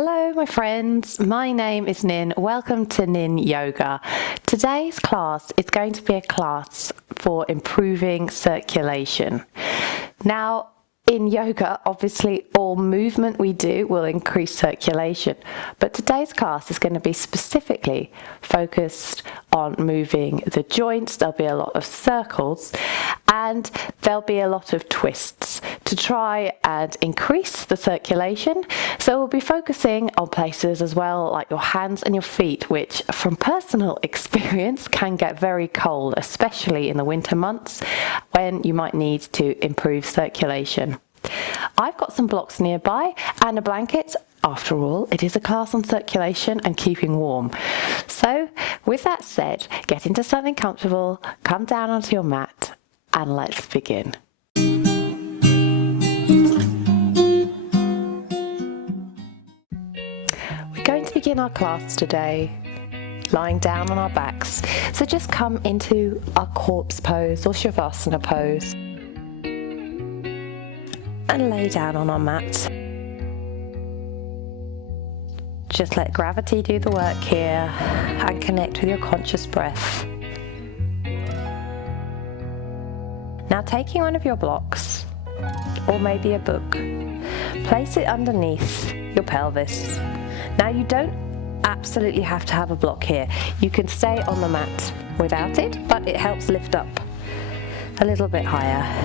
Hello my friends, my name is Nin. Welcome to Nin Yoga. Today's class is going to be a class for improving circulation. Now, in yoga, obviously all movement we do will increase circulation, but today's class is going to be specifically focused on moving the joints. There'll be a lot of circles and there'll be a lot of twists to try and increase the circulation. So we'll be focusing on places as well like your hands and your feet, which from personal experience can get very cold, especially in the winter months when you might need to improve circulation. I've got some blocks nearby and a blanket. After all, it is a class on circulation and keeping warm. So with that said, get into something comfortable, come down onto your mat and let's begin. We're going to begin our class today lying down on our backs. So just come into our corpse pose or shavasana pose and lay down on our mat. Just let gravity do the work here and connect with your conscious breath. Now taking one of your blocks, or maybe a book, place it underneath your pelvis. Now you don't absolutely have to have a block here. You can stay on the mat without it, but it helps lift up a little bit higher.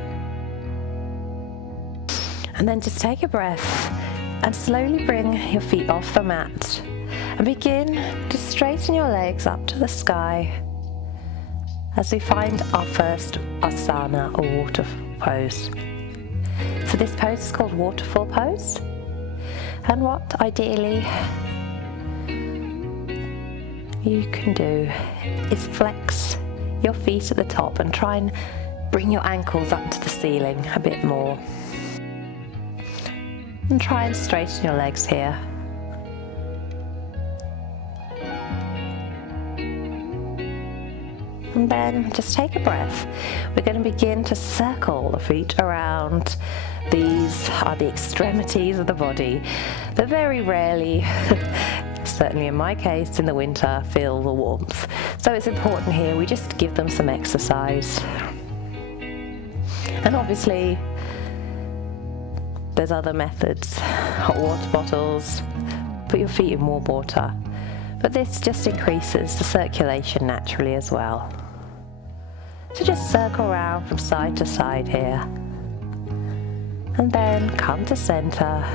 And then just take a breath and slowly bring your feet off the mat and begin to straighten your legs up to the sky as we find our first asana or waterfall pose. So this pose is called waterfall pose, and what ideally you can do is flex your feet at the top and try and bring your ankles up to the ceiling a bit more. And try and straighten your legs here. And then just take a breath. We're going to begin to circle the feet around. These are the extremities of the body that very rarely, certainly in my case in the winter, feel the warmth. So it's important here we just give them some exercise. And obviously there's other methods, hot water bottles, put your feet in warm water, but this just increases the circulation naturally as well. So just circle around from side to side here, and then come to center,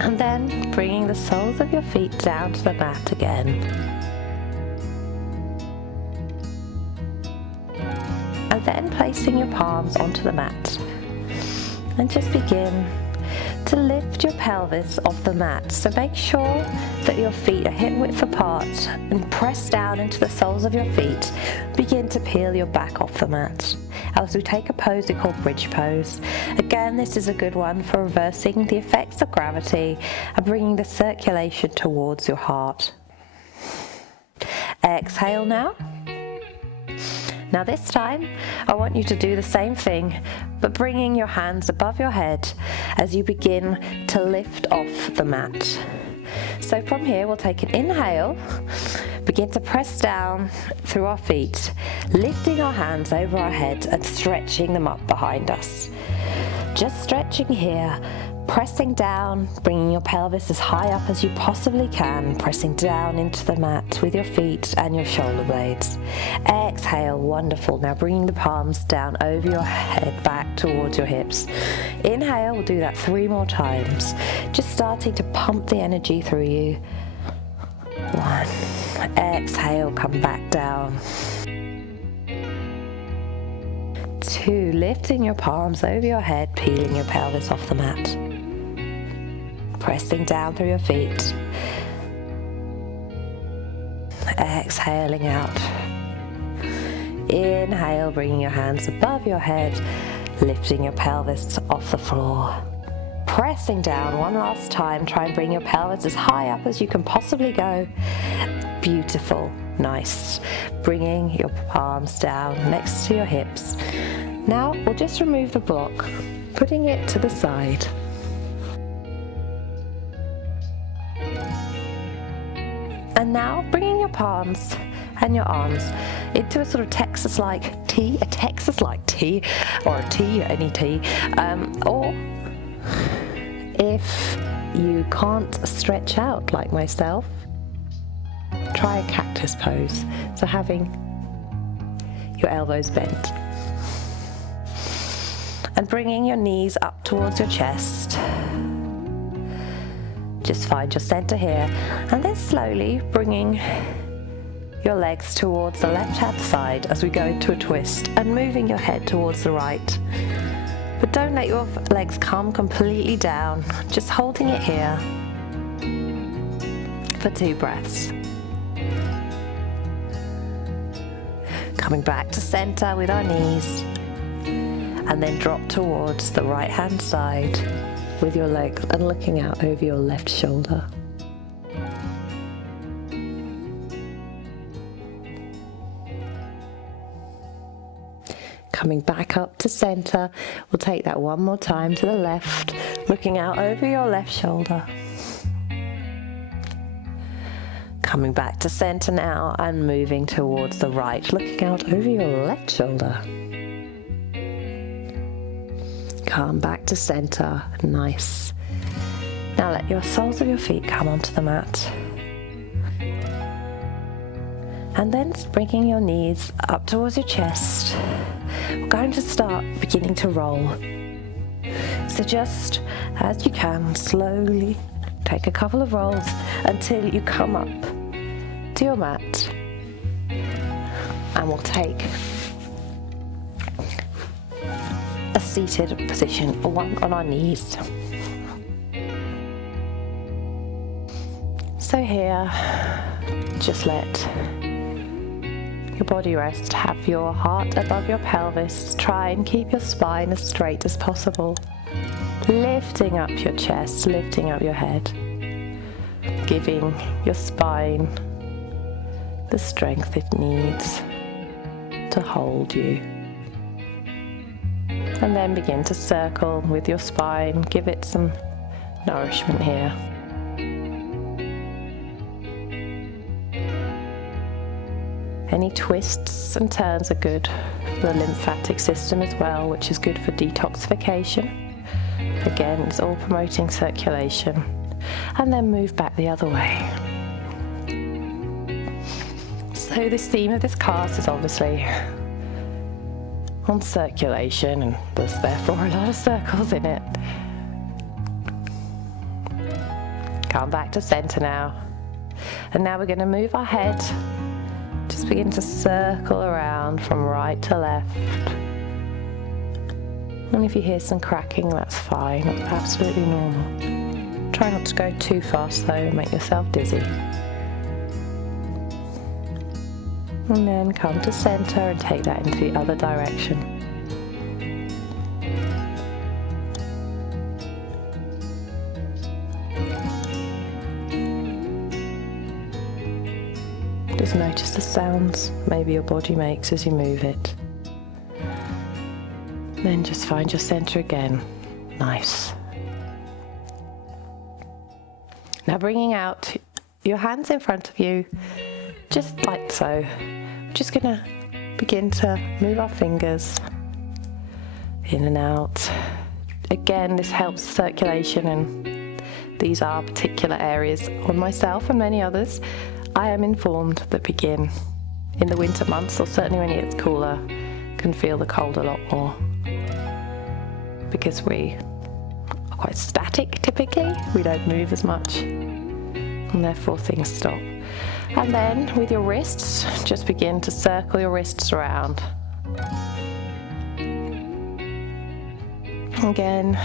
and then bringing the soles of your feet down to the mat again. And then placing your palms onto the mat and just begin to lift your pelvis off the mat. So make sure that your feet are hip width apart and press down into the soles of your feet. Begin to peel your back off the mat as we take a pose we call bridge pose. Again, this is a good one for reversing the effects of gravity and bringing the circulation towards your heart. Exhale now. Now this time, I want you to do the same thing, but bringing your hands above your head as you begin to lift off the mat. So from here, we'll take an inhale, begin to press down through our feet, lifting our hands over our head and stretching them up behind us. Just stretching here, pressing down, bringing your pelvis as high up as you possibly can, pressing down into the mat with your feet and your shoulder blades. Exhale, wonderful. Now bringing the palms down over your head, back towards your hips. Inhale, we'll do that 3 more times. Just starting to pump the energy through you. 1. Exhale, come back down. 2. Lifting your palms over your head, peeling your pelvis off the mat. Pressing down through your feet. Exhaling out. Inhale, bringing your hands above your head, lifting your pelvis off the floor. Pressing down one last time. Try and bring your pelvis as high up as you can possibly go. Beautiful. Nice. Bringing your palms down next to your hips. Now we'll just remove the block, putting it to the side. And now bringing your palms and your arms into a sort of Texas-like T, or a T, any T, or if you can't stretch out like myself, try a cactus pose. So having your elbows bent and bringing your knees up towards your chest. Just find your center here, and then slowly bringing your legs towards the left-hand side as we go into a twist, and moving your head towards the right. But don't let your legs come completely down, just holding it here for 2 breaths. Coming back to center with our knees, and then drop towards the right-hand side with your legs and looking out over your left shoulder. Coming back up to center, we'll take that one more time to the left, looking out over your left shoulder. Coming back to center now and moving towards the right, looking out over your left shoulder. Come back to center, nice. Now let your soles of your feet come onto the mat. And then bringing your knees up towards your chest. We're going to start beginning to roll. So just as you can, slowly take a couple of rolls until you come up to your mat. And we'll take a seated position on our knees. So here, just let your body rest. Have your heart above your pelvis. Try and keep your spine as straight as possible. Lifting up your chest, lifting up your head. Giving your spine the strength it needs to hold you. And then begin to circle with your spine. Give it some nourishment here. Any twists and turns are good for the lymphatic system as well, which is good for detoxification. Again, it's all promoting circulation. And then move back the other way. So this theme of this class is obviously on circulation, and there's therefore a lot of circles in it. Come back to center now. And now we're going to move our head. Just begin to circle around from right to left. And if you hear some cracking, that's fine. That's absolutely normal. Try not to go too fast though, and make yourself dizzy. And then come to center and take that into the other direction. Just notice the sounds maybe your body makes as you move it. Then just find your center again. Nice. Now bringing out your hands in front of you, just like so. We're just going to begin to move our fingers in and out. Again, this helps circulation, and these are particular areas on myself and many others I am informed that begin in the winter months, or certainly when it gets cooler, can feel the cold a lot more. Because we are quite static typically, we don't move as much, and therefore things stop. And then with your wrists, just begin to circle your wrists around. Again,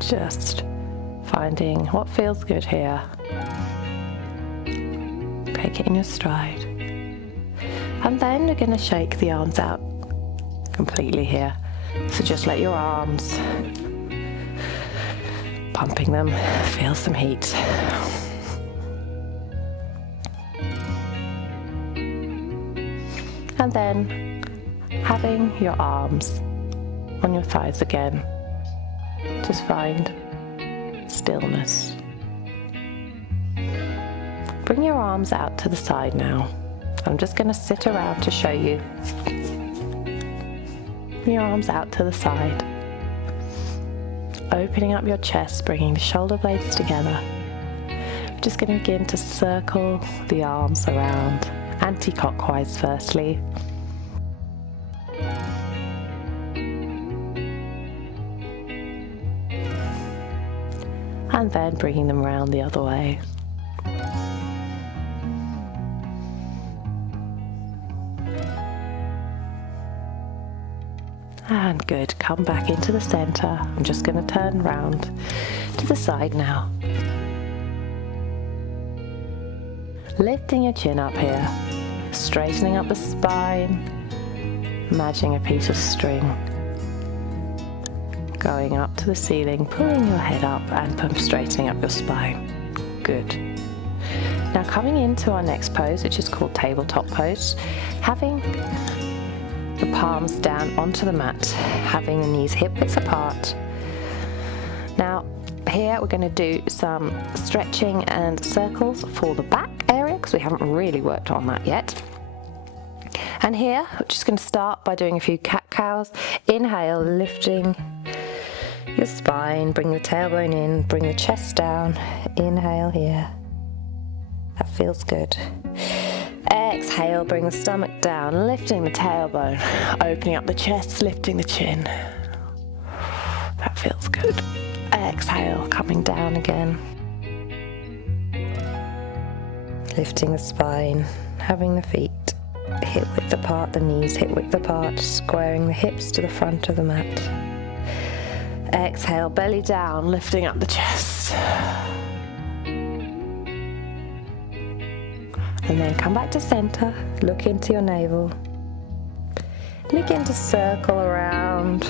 just finding what feels good here. Take it in your stride. And then we're going to shake the arms out completely here. So just let your arms, pumping them, feel some heat. And then having your arms on your thighs again. Just find stillness. Bring your arms out to the side now. I'm just going to sit around to show you. Bring your arms out to the side. Opening up your chest, bringing the shoulder blades together. We're just going to begin to circle the arms around, anti-clockwise firstly. And then bringing them round the other way. And good, come back into the center. I'm just going to turn round to the side now. Lifting your chin up here, straightening up the spine, imagining a piece of string. Going up to the ceiling, pulling your head up and straightening up your spine. Good. Now coming into our next pose, which is called tabletop pose, having the palms down onto the mat, having the knees hip width apart. Now here we're going to do some stretching and circles for the back area because we haven't really worked on that yet. And here we're just going to start by doing a few cat-cows. Inhale, lifting your spine, bring the tailbone in, bring the chest down. Inhale here. That feels good. Exhale, bring the stomach down, lifting the tailbone, opening up the chest, lifting the chin. That feels good. Exhale, coming down again. Lifting the spine, having the feet hip width apart, the knees hip width apart, squaring the hips to the front of the mat. Exhale, belly down, lifting up the chest. And then come back to center, look into your navel. Begin to circle around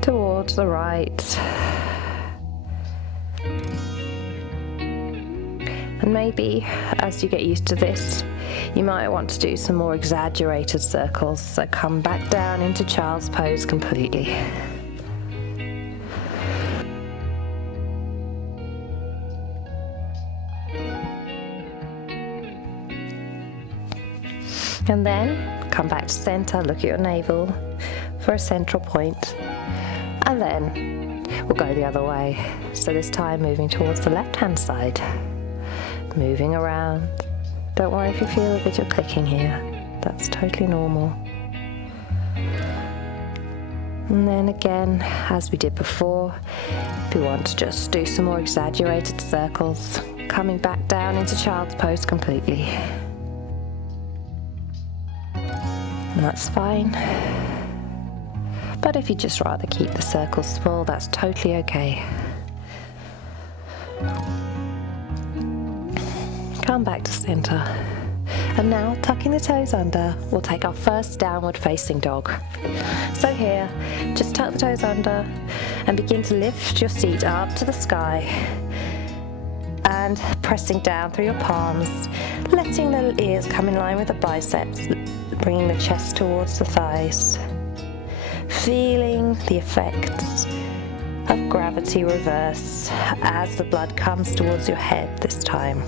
towards the right. And maybe as you get used to this, you might want to do some more exaggerated circles. So come back down into child's pose completely. And then come back to center, look at your navel for a central point. And then we'll go the other way. So this time moving towards the left-hand side. Moving around. Don't worry if you feel a bit of clicking here. That's totally normal. And then again, as we did before, if you want to just do some more exaggerated circles, coming back down into child's pose completely. And that's fine. But if you'd just rather keep the circles small, that's totally okay. Come back to center. And now, tucking the toes under, we'll take our first downward facing dog. So here, just tuck the toes under and begin to lift your seat up to the sky. And pressing down through your palms, letting the ears come in line with the biceps, bringing the chest towards the thighs. Feeling the effects of gravity reverse as the blood comes towards your head this time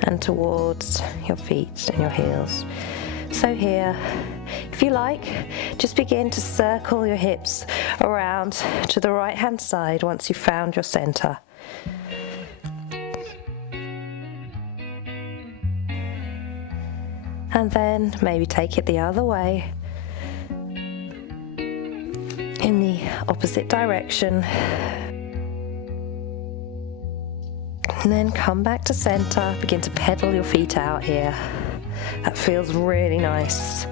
and towards your feet and your heels. So here, if you like, just begin to circle your hips around to the right hand side once you've found your center. And then maybe take it the other way in the opposite direction. And then come back to center, begin to pedal your feet out here. That feels really nice.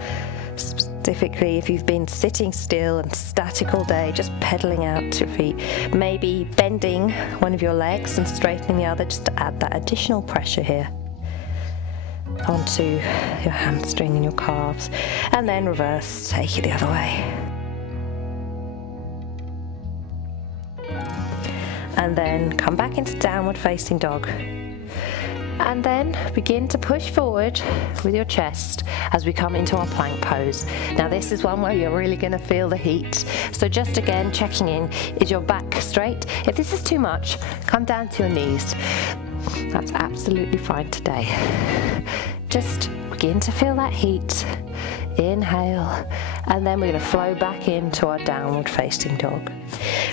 Specifically if you've been sitting still and static all day, just pedaling out your feet. Maybe bending one of your legs and straightening the other just to add that additional pressure here onto your hamstring and your calves. And then reverse, take it the other way. And then come back into downward facing dog. And then begin to push forward with your chest as we come into our plank pose. Now this is one where you're really going to feel the heat. So just again checking in, is your back straight? If this is too much, come down to your knees. That's absolutely fine today. Just begin to feel that heat. Inhale, and then we're going to flow back into our downward facing dog.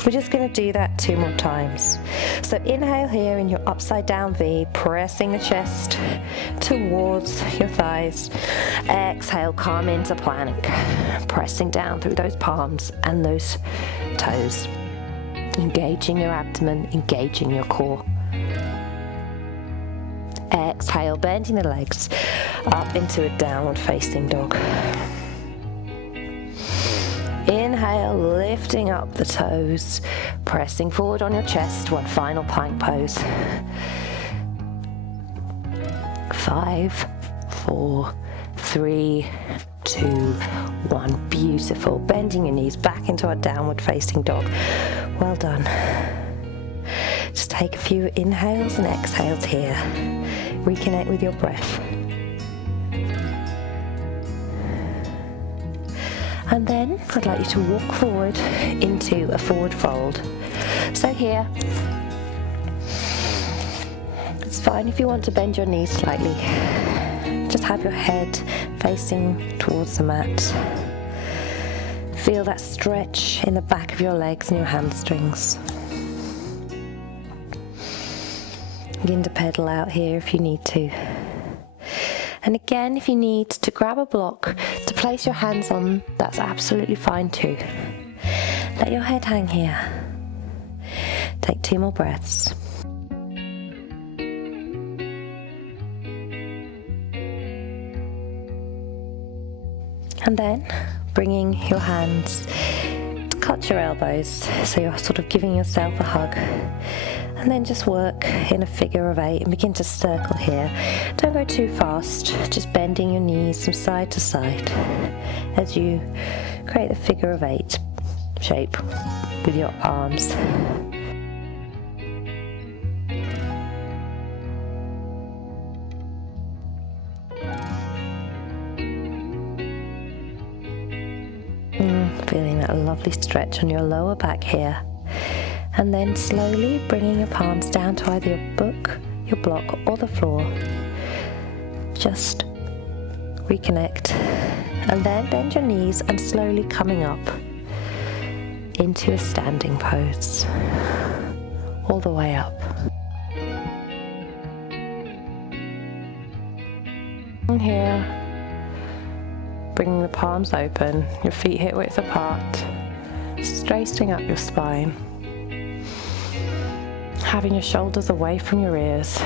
We're just going to do that 2 more times. So inhale here in your upside down V, pressing the chest towards your thighs. Exhale, come into plank, pressing down through those palms and those toes, engaging your abdomen, engaging your core. Exhale, bending the legs up into a downward facing dog. Inhale, lifting up the toes, pressing forward on your chest, one final plank pose. 5, 4, 3, 2, 1. Beautiful. Bending your knees back into our downward facing dog. Well done. Just take a few inhales and exhales here. Reconnect with your breath. And then I'd like you to walk forward into a forward fold. So here, it's fine if you want to bend your knees slightly. Just have your head facing towards the mat. Feel that stretch in the back of your legs and your hamstrings. Begin to pedal out here if you need to. And again, if you need to grab a block to place your hands on, that's absolutely fine too. Let your head hang here. Take 2 more breaths. And then bringing your hands to clutch your elbows, so you're sort of giving yourself a hug. And then just work in a figure of 8 and begin to circle here. Don't go too fast, just bending your knees from side to side as you create the figure of 8 shape with your arms. Feeling that lovely stretch on your lower back here. And then slowly bringing your palms down to either your book, your block, or the floor. Just reconnect. And then bend your knees and slowly coming up into a standing pose. All the way up. And here, bringing the palms open, your feet hip width apart, straightening up your spine. Having your shoulders away from your ears.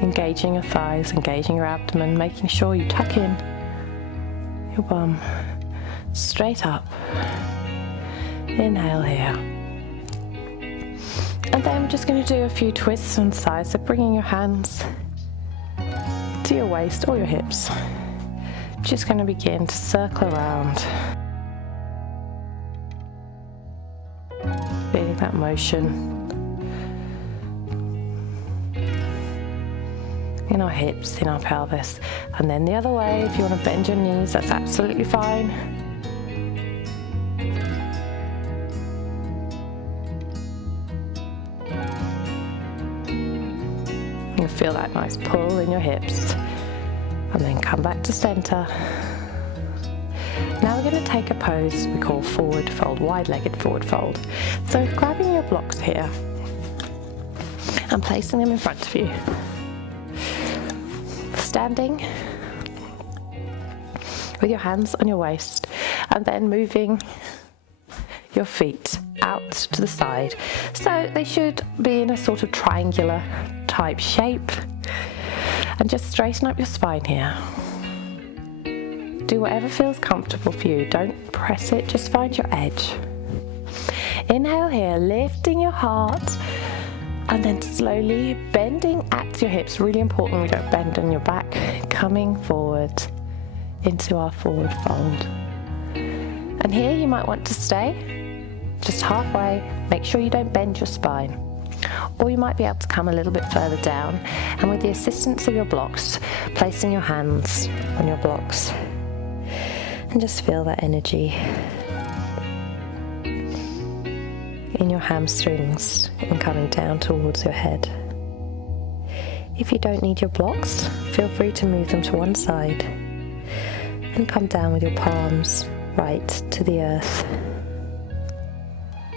Engaging your thighs, engaging your abdomen, making sure you tuck in your bum straight up. Inhale here. And then we're just going to do a few twists on sides, so bringing your hands to your waist or your hips. Just going to begin to circle around. Feeling that motion in our hips, in our pelvis. And then the other way, if you want to bend your knees, that's absolutely fine. You feel that nice pull in your hips. And then come back to center. Now we're going to take a pose we call forward fold, wide-legged forward fold. So grabbing your blocks here and placing them in front of you. Standing with your hands on your waist and then moving your feet out to the side. So they should be in a sort of triangular type shape. And just straighten up your spine here. Do whatever feels comfortable for you. Don't press it, just find your edge. Inhale here, lifting your heart and then slowly bending at your hips. Really important we don't bend on your back. Coming forward into our forward fold. And here you might want to stay just halfway. Make sure you don't bend your spine. or you might be able to come a little bit further down, and with the assistance of your blocks, placing your hands on your blocks and just feel that energy in your hamstrings and coming down towards your head. If you don't need your blocks, feel free to move them to one side and come down with your palms right to the earth.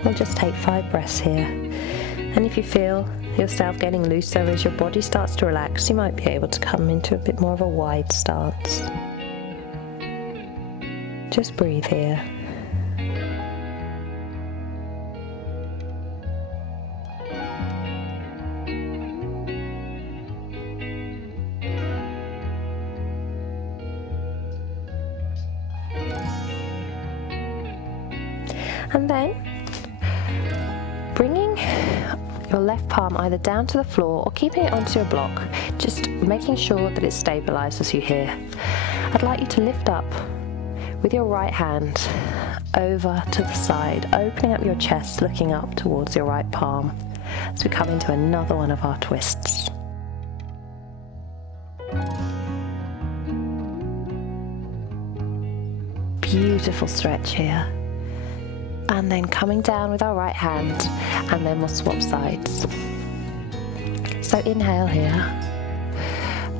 We'll just take 5 breaths here, and if you feel yourself getting looser as your body starts to relax, you might be able to come into a bit more of a wide stance. Just breathe here. And then bringing your left palm either down to the floor or keeping it onto your block, just making sure that it stabilizes you here. I'd like you to lift up with your right hand over to the side, opening up your chest, looking up towards your right palm as we come into another one of our twists. Beautiful stretch here. And then coming down with our right hand, and then we'll swap sides. So inhale here,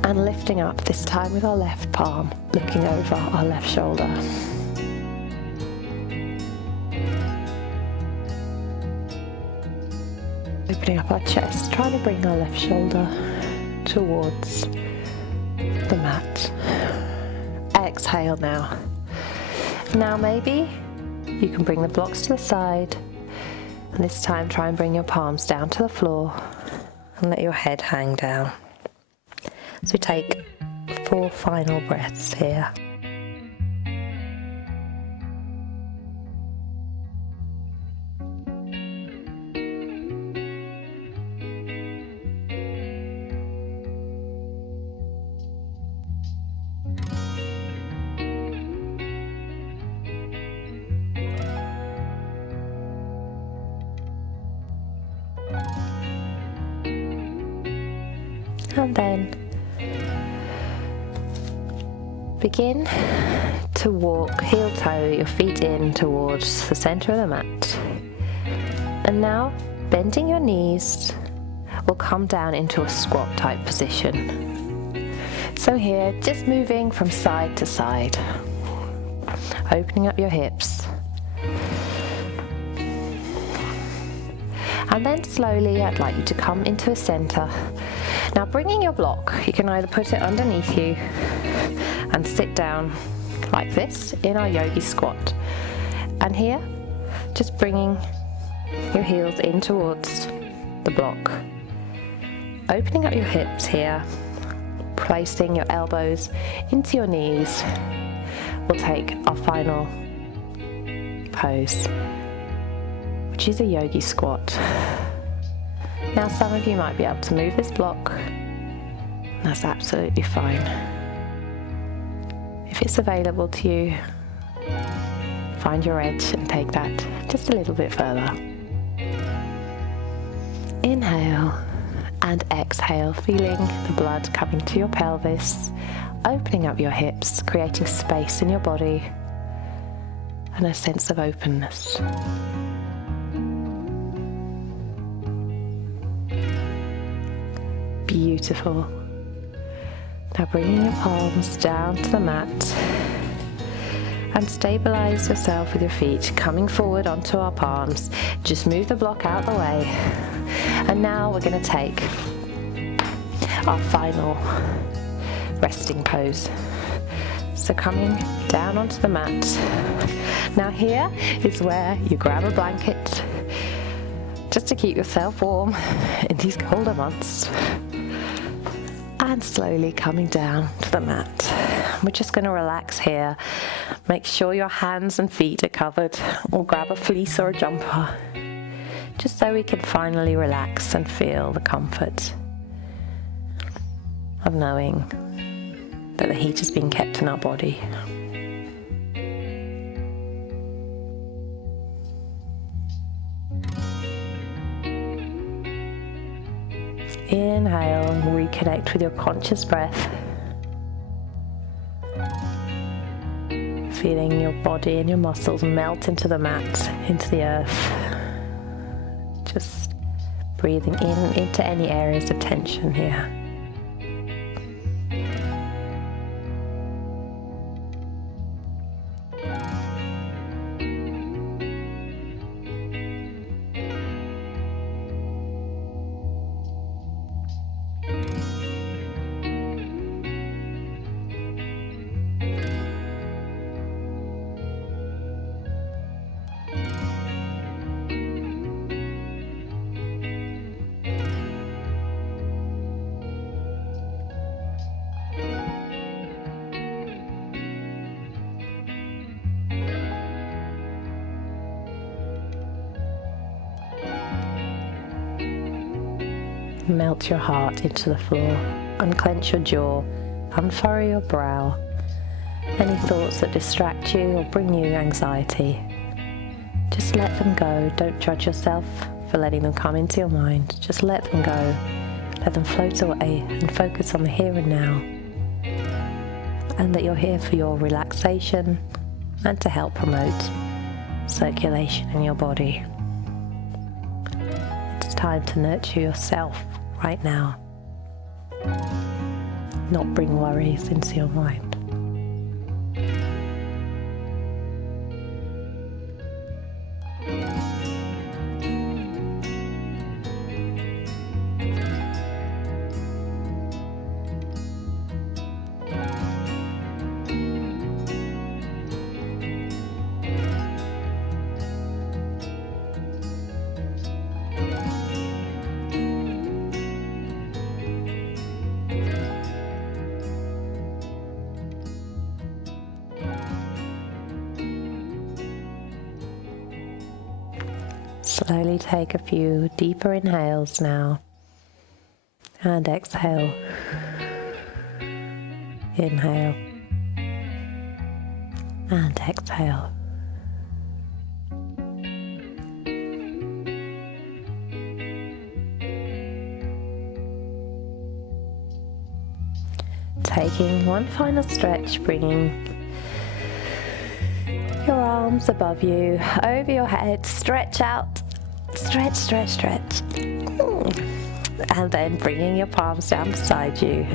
and lifting up, this time with our left palm, looking over our left shoulder. Opening up our chest, trying to bring our left shoulder towards the mat. Exhale now. Now maybe you can bring the blocks to the side, and this time try and bring your palms down to the floor and let your head hang down. So take 4 final breaths here. And then begin to walk heel toe, your feet in towards the center of the mat. And now, bending your knees, we'll come down into a squat type position. So here, just moving from side to side, opening up your hips. And then slowly, I'd like you to come into a center. Now bringing your block, you can either put it underneath you and sit down like this in our yogi squat. And here, just bringing your heels in towards the block. Opening up your hips here, placing your elbows into your knees. We'll take our final pose, which is a yogi squat. Now some of you might be able to move this block. That's absolutely fine. If it's available to you, find your edge and take that just a little bit further. Inhale and exhale, feeling the blood coming to your pelvis, opening up your hips, creating space in your body and a sense of openness. Beautiful. Now bringing your palms down to the mat and stabilize yourself with your feet coming forward onto our palms. Just move the block out of the way. And now we're going to take our final resting pose. So coming down onto the mat. Now here is where you grab a blanket just to keep yourself warm in these colder months. And slowly coming down to the mat. We're just going to relax here. Make sure your hands and feet are covered, or grab a fleece or a jumper, just so we can finally relax and feel the comfort of knowing that the heat is being kept in our body. Inhale and reconnect with your conscious breath. Feeling your body and your muscles melt into the mat, into the earth. Just breathing in into any areas of tension here. Melt your heart into the floor, unclench your jaw, unfurrow your brow. Any thoughts that distract you or bring you anxiety, just let them go. Don't judge yourself for letting them come into your mind. Just let them go, let them float away and focus on the here and now. And that you're here for your relaxation and to help promote circulation in your body. It's time to nurture yourself right now, not bring worries into your mind. Slowly take a few deeper inhales now, and exhale. Inhale, and exhale. Taking one final stretch, bringing your arms above you, over your head, stretch out, stretch, stretch, stretch. And then bringing your palms down beside you.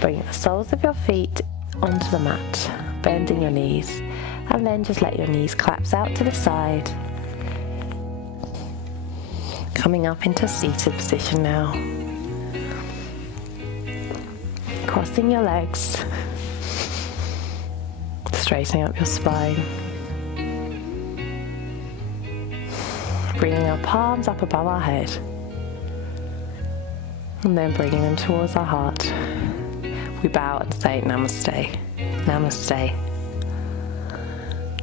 Bring the soles of your feet onto the mat, bending your knees, and then just let your knees collapse out to the side. Coming up into seated position now. Crossing your legs. Straightening up your spine. Bringing our palms up above our head. And then bringing them towards our heart. We bow and say namaste. Namaste.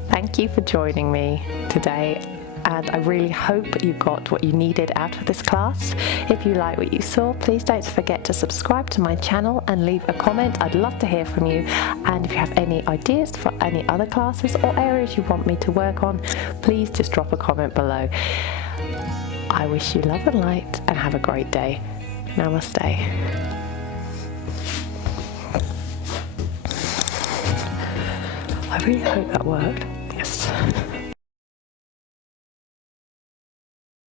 Thank you for joining me today. And I really hope you got what you needed out of this class. If you like what you saw, please don't forget to subscribe to my channel and leave a comment. I'd love to hear from you. And if you have any ideas for any other classes or areas you want me to work on, please just drop a comment below. I wish you love and light and have a great day. Namaste. I really hope that worked. Yes.